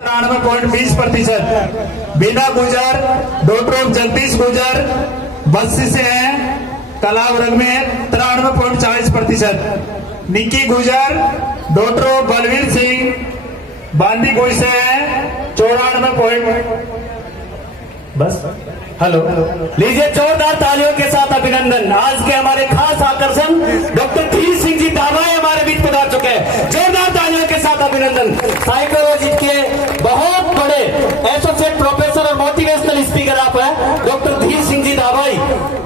93.20%। बीना गुजर, डॉक्टर जगदीश गुजर बस्सी से हैं, कला वर्ग में 93.40%। निक्की गुजर, डॉक्टर बलवीर सिंह बांदी गोई से हैं 94 बस। हेलो, लीजिए जोरदार तालियों के साथ अभिनंदन। आज के हमारे खास आकर्षण डॉक्टर धीर सिंह जी दावाई हमारे बीच पधार चुके हैं। जोरदार तालियों के साथ अभिनंदन। साइकोलॉजी के बहुत बड़े एसोसिएट प्रोफेसर और मोटिवेशनल स्पीकर आप हैं डॉक्टर धीर सिंह जी दावाई,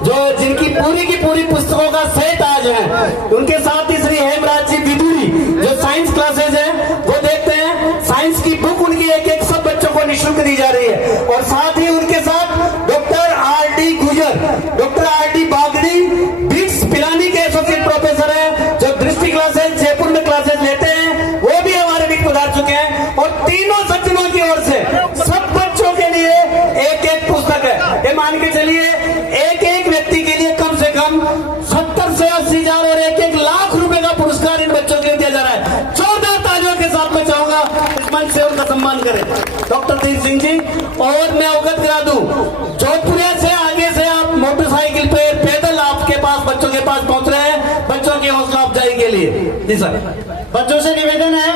जो जिनकी पूरी की पूरी पुस्तकों का सेट आज है। उनके साथ ही श्री हेमराज जी विदुरी जो साइंस क्लासेज है वो देखते हैं। साइंस की बुक उनकी एक एक सब बच्चों को निःशुल्क दी जा रही है। और साथ ही उनके साथ doctor R D Bagri BITS Pilani के एसोसिएट प्रोफेसर हैं, जो दृष्टि क्लासेज जयपुर में क्लासेज लेते हैं, वो भी हमारे बीच पधार चुके हैं। और तीनों सज्जनों की ओर से सब बच्चों के लिए एक एक पुस्तक है। ये मान के चलिए एक एक व्यक्ति के लिए कम से कम 70 से 80 हजार और एक एक लाख रुपए का पुरस्कार इन बच्चों के लिए दिया जा रहा है। जोरदार तालियों के साथ मैं चाहूंगा इस मंच से उनका सम्मान करें डॉक्टर धीर सिंह जी। और मैं अवगत करा दूं, जोधपुरिया से आगे से आप मोटरसाइकिल पे पैदल आपके पास बच्चों के पास पहुंच रहे हैं बच्चों की हौसला अफजाई के लिए। जी सर। बच्चों से निवेदन है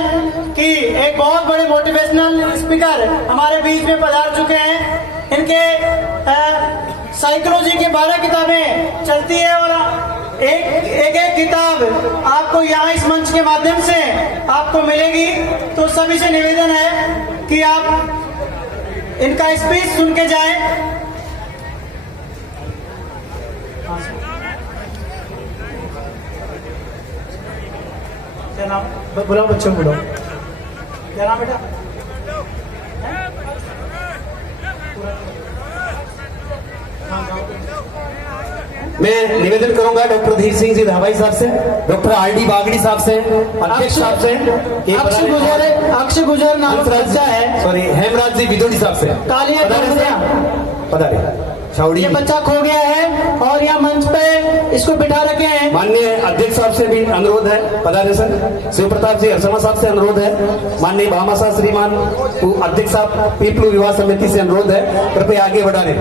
कि एक बहुत बड़े मोटिवेशनल स्पीकर हमारे बीच में पधार चुके हैं। इनके साइकोलॉजी की 12 किताबें चलती है और एक किताब आपको यहाँ इस मंच के माध्यम से आपको मिलेगी। तो सभी से निवेदन है कि आप इनका स्पीच सुन के जाएं। क्या नाम? बुलाओ बच्चों को, बुलाओ। क्या नाम बेटा? मैं निवेदन करूंगा डॉक्टर धीर सिंह जी धावाई साहब से, डॉक्टर आर डी बागड़ी साहब से, अध्यक्ष साहब से, अक्षय गुजर नाम बच्चा है, सॉरी हेमराज जी विदुरी साहब से छावड़ी। ये बच्चा खो गया है और यहाँ मंच पे इसको बिठा रखे हैं। माननीय अध्यक्ष साहब से भी अनुरोध है, पधारे सर। शिव प्रताप जी हरसमा साहब से अनुरोध है। माननीय भामाशाह श्रीमान अध्यक्ष साहब पीपलू विवाह समिति से अनुरोध है, कृपया आगे बढ़ाने।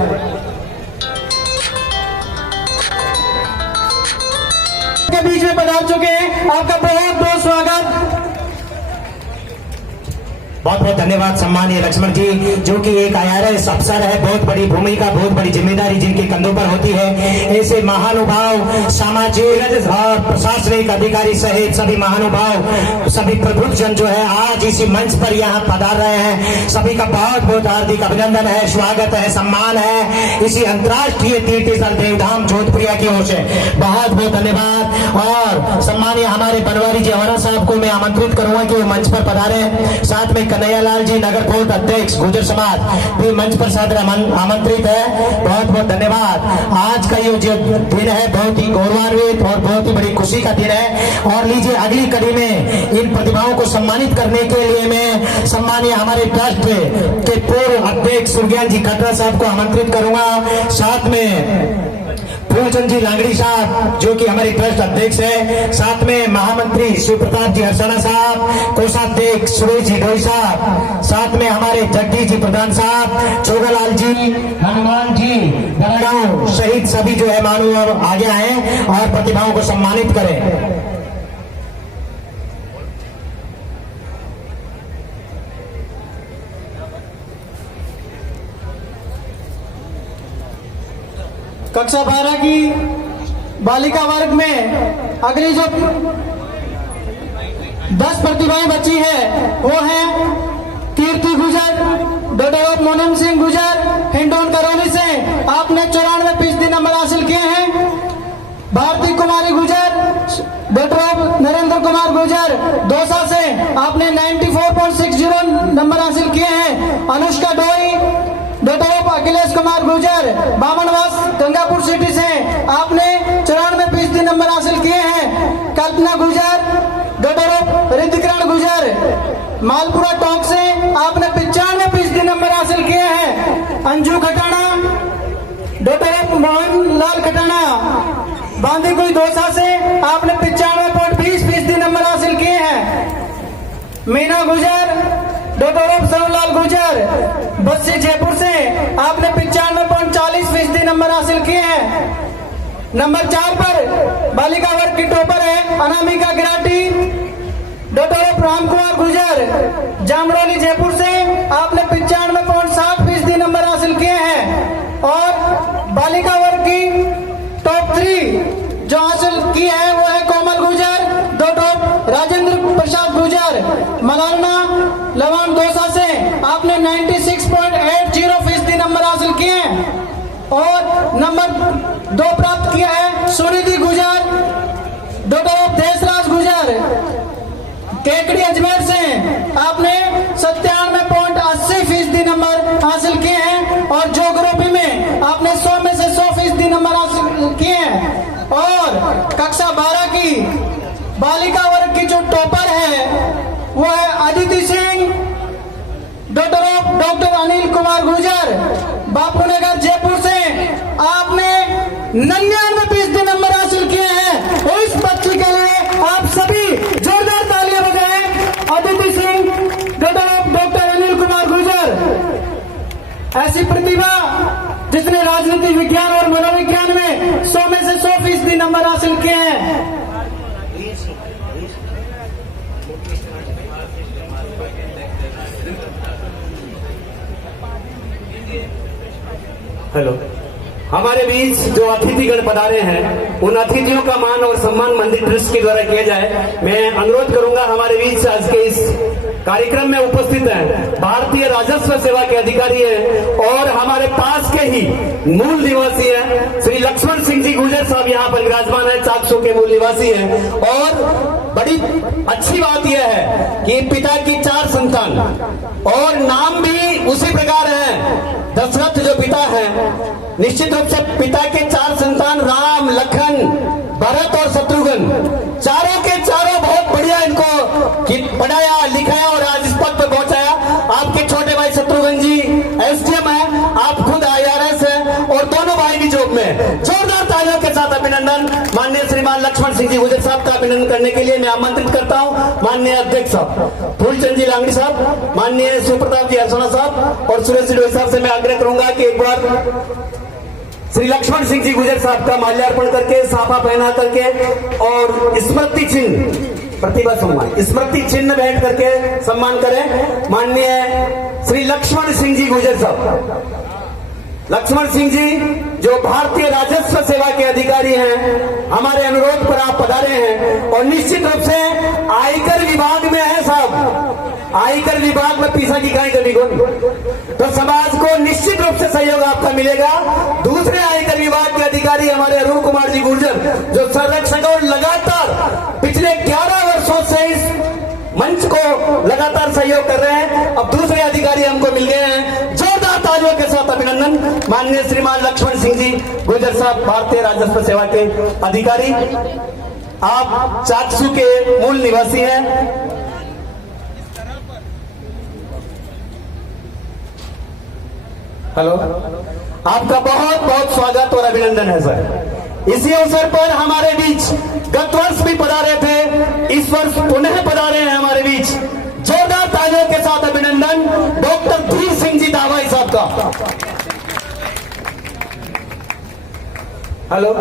के बीच में पधार चुके हैं, आपका बहुत बहुत स्वागत। बहुत बहुत धन्यवाद सम्मानीय लक्ष्मण जी, जो कि एक IRS अफसर है, बहुत बड़ी भूमिका, बहुत बड़ी जिम्मेदारी जिनके कंधों पर होती है। ऐसे महानुभाव सामाजिक और प्रशासनिक अधिकारी सहित सभी महानुभाव, सभी प्रबुद्धजन जो है आज इसी मंच पर यहाँ पधार रहे हैं। सभी का बहुत बहुत हार्दिक अभिनंदन है, स्वागत है, सम्मान है इसी अंतर्राष्ट्रीय तीर्थ स्थल देवधाम जोधपुरिया की ओर से। बहुत बहुत धन्यवाद। और सम्मानीय हमारे बनवारी जी हमारा साहब को मैं आमंत्रित करूंगा कि वो मंच पर पधारे। साथ में कन्हैयालाल जी नगर कोर्ट अध्यक्ष गुर्जर समाज भी मंच पर सादर आमंत्रित है। बहुत बहुत धन्यवाद। आज का ये जो दिन है बहुत ही गौरवान्वित और बहुत ही बड़ी खुशी का दिन है। और लीजिए अगली कड़ी में इन प्रतिभाओं को सम्मानित करने के लिए मैं सम्मानीय हमारे ट्रस्ट के पूर्व अध्यक्ष सुरज्ञान जी खट्टर साहब को आमंत्रित करूंगा। साथ में फूलचंद जी लांगड़ी साहब जो कि हमारे ट्रस्ट अध्यक्ष है, साथ में महामंत्री शिव प्रताप जी हरसाना साहब, कोषाध्यक्ष सुरेश जी ढोई साहब, साथ में हमारे जगदीश जी प्रधान साहब, चोगालाल जी, हनुमान जी बड़गांव सहित सभी जो है मानव आगे आए और प्रतिभाओं को सम्मानित करें। कक्षा 12 की बालिका वर्ग में अगली जो 10 प्रतिभाएं बची है वो है कीर्ति गुजर, डॉक्टर ऑफ मोनम सिंह गुजर, हिंडोन करौली से आपने 94% नंबर हासिल किए हैं। भारती कुमारी गुजर, डॉक्टर ऑफ नरेंद्र कुमार गुजर दौसा से आपने 94.60 नंबर हासिल किए हैं। अनुष्का डोई, डॉक्टर ऑफ अखिलेश कुमार गुजर बामनवास गंगापुर सिटी से आपने 94% नंबर हासिल किए हैं। कल्पना गुजर, डॉक्टर ऑफ रिद्धिकरण गुजर मालपुरा टोंक से आपने 95% नंबर हासिल किए हैं। अंजू खटाना, डॉक्टर ऑफ मोहन लाल खटाना बांदीकुई दौसा से आपने 95.20% नंबर हासिल किए हैं। मीना गुजर, डॉक्टर सरलाल गुर्जर बस्सी जयपुर से आपने 95.40% नंबर हासिल किए हैं। नंबर 4 पर बालिका वर्ग की टॉपर है अनामिका गिराटी। डॉक्टर राम कुमार गुर्जर जामरोली जयपुर से आपने 95.60% नंबर हासिल किए हैं। और बालिका वर्ग की टॉप 3 जो हासिल की है वो है कोमल गुर्जर, डॉक्टर राजेंद्र प्रसाद गुर्जर मलारना लवान दौसा से आपने 96.80% नंबर हासिल किए हैं। और नंबर 2 प्राप्त किया है सुनिधि गुर्जर, डॉक्टर देशराज गुर्जर केकड़ी अजमेर से आपने 97.80% नंबर हासिल किए हैं। और ज्योग्राफी में आपने 100 में से 100% नंबर हासिल किए हैं। और कक्षा 12 की बालिका वर्ग की जो टॉपर है वो है अदिति सिंह, डॉक्टर अनिल कुमार गुर्जर बापूनगर जयपुर से आपने 99% नंबर हासिल किए हैं। और इस बच्ची के लिए आप सभी जोरदार तालियां बजाएं। अदिति सिंह, डॉक्टर अनिल कुमार गुर्जर, ऐसी प्रतिभा जिसने राजनीति विज्ञान और मनोविज्ञान में 100 में से 100% नंबर हासिल किए हैं। हेलो, हमारे बीच जो अतिथिगण पधारे हैं उन अतिथियों का मान और सम्मान मंदिर ट्रस्ट के द्वारा किया जाए। मैं अनुरोध करूंगा, हमारे बीच आज के इस कार्यक्रम में उपस्थित हैं भारतीय राजस्व सेवा के अधिकारी हैं और हमारे पास के ही मूल निवासी हैं श्री लक्ष्मण सिंह जी गुर्जर साहब यहाँ पर विराजमान है, चाकसू के मूल निवासी हैं। और बड़ी अच्छी बात यह है कि पिता की 4 संतान और नाम भी उसी प्रकार है। दशरथ जो पिता है, निश्चित रूप से पिता के 4 संतान राम, लखन, भरत और शत्रुघ्न, चारों के चारों बहुत बढ़िया इनको पढ़ाया लिखाया और आज इस पद पर पहुंचाया। आपके छोटे भाई शत्रुघ्न जी एसडीएम है, आप खुद IRS है और दोनों भाई भी जॉब में। जोरदार तालियों के साथ अभिनंदन माननीय श्रीमान लक्ष्मण सिंह जी गुर्जर साहब का अभिनंदन करने के लिए मैं आमंत्रित करता हूं माननीय अध्यक्ष साहब फूलचंद जी लांगड़ी साहब, माननीय शिवप्रताप जी हरसोना साहब और सुरेश जी साहब से मैं आग्रह करूंगा कि एक बार श्री लक्ष्मण सिंह जी गुर्जर साहब का माल्यार्पण करके साफा पहना करके और स्मृति चिन्ह प्रतिभा सम्मान स्मृति चिन्ह भेंट करके सम्मान करें। माननीय श्री लक्ष्मण सिंह जी गुर्जर साहब, लक्ष्मण सिंह जी जो भारतीय राजस्व सेवा के अधिकारी हैं, हमारे अनुरोध पर आप पधारे हैं और निश्चित रूप से आयकर विभाग में है साहब, आयकर विभाग में पीसा की गाय कभी तो समाज को निश्चित रूप से सहयोग आपका मिलेगा। दूसरे आयकर विभाग के अधिकारी हमारे अरुण कुमार जी गुर्जर जो संरक्षण और लगातार पिछले 11 वर्षों से इस मंच को लगातार सहयोग कर रहे हैं, अब दूसरे अधिकारी हमको मिल गए हैं। जोरदार तालियों के साथ अभिनंदन माननीय श्रीमान लक्ष्मण सिंह जी गुर्जर साहब, भारतीय राजस्व सेवा के अधिकारी। आप चाकसू के मूल निवासी हैं। हेलो, आपका बहुत बहुत स्वागत और अभिनंदन है सर। इसी अवसर पर हमारे बीच गत वर्ष भी पधारे थे, इस वर्ष पुनः पधारे हैं हमारे बीच। जोरदार तालियों के साथ अभिनंदन डॉक्टर धीर सिंह जी दावाई साहब का। हेलो,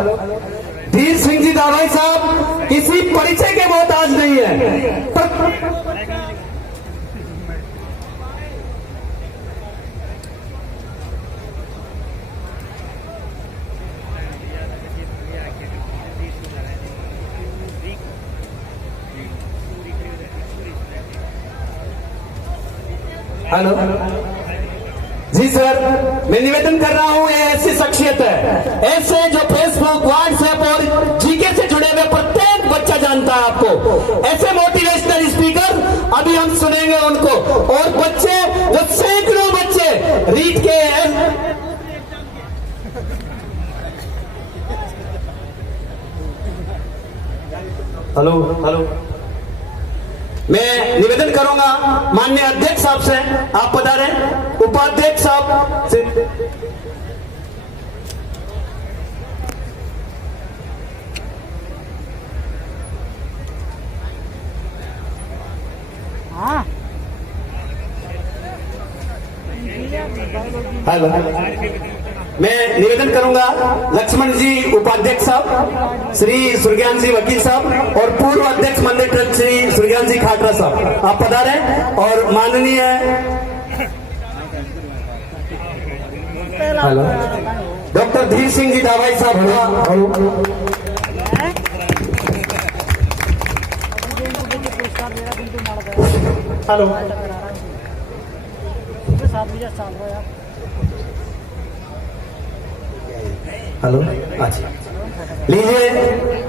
धीर सिंह जी दावाई साहब किसी परिचय के मोहताज नहीं है। हेलो जी सर, मैं निवेदन कर रहा हूं, ये ऐसी शख्सियत है, ऐसे जो फेसबुक, व्हाट्सएप और जीके से जुड़े हुए प्रत्येक बच्चा जानता है आपको। ऐसे मोटिवेशनल स्पीकर अभी हम सुनेंगे उनको, और बच्चे जो सैकड़ों बच्चे रीड के हेलो मैं निवेदन करूंगा माननीय अध्यक्ष साहब से, आप पधारे, उपाध्यक्ष साहब से। हेलो, मैं निवेदन करूंगा लक्ष्मण जी उपाध्यक्ष साहब, श्री सुरज्ञान जी वकील साहब और पूर्व अध्यक्ष मंदिर ट्रस्ट श्री सुरज्ञान जी खाटरा साहब, आप पधारें। और माननीय हेलो डॉक्टर धीर सिंह जी दावाई साहब, हेलो हेलो, अच्छा लीजिए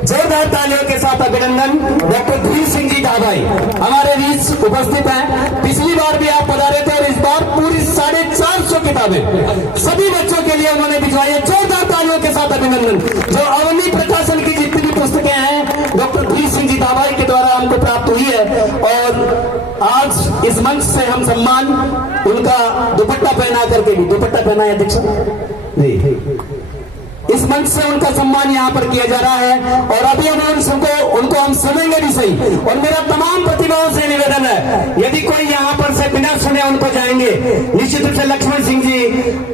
जोरदार तालियों के साथ अभिनंदन डॉक्टर धीर सिंह जी दावाई हमारे बीच उपस्थित हैं। पिछली बार भी आप पधारे थे और इस बार पूरी 450 किताबें सभी बच्चों के लिए उन्होंने भिजवाई है। जोरदार तालियों के साथ अभिनंदन। जो अवनी प्रकाशन की जितनी भी पुस्तकें हैं डॉक्टर धीर सिंह जी दावाई के द्वारा हमको प्राप्त हुई है और आज इस मंच से हम सम्मान उनका दुपट्टा पहना करके भी, दुपट्टा पहना है अध्यक्ष जी, इस मंच से उनका सम्मान यहाँ पर किया जा रहा है और अभी उनको हम सुनेंगे भी सही। और मेरा तमाम प्रतिभाओं से निवेदन है, यदि कोई यहाँ पर से बिना सुने उनको जाएंगे, निश्चित रूप से लक्ष्मण सिंह जी,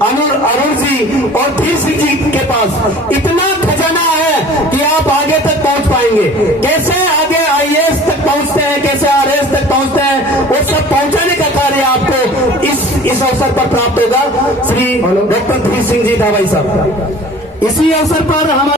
अरुण जी और धीर सिंह जी के पास इतना खजाना है कि आप आगे तक पहुंच पाएंगे। कैसे आगे IAS तक पहुंचते हैं, कैसे RAS तक पहुंचते हैं, वो सब पहुंचाने का कार्य आपको इस अवसर पर प्राप्त होगा। श्री डॉक्टर धीर सिंह जी दावाई साहब, इसी अवसर पर हम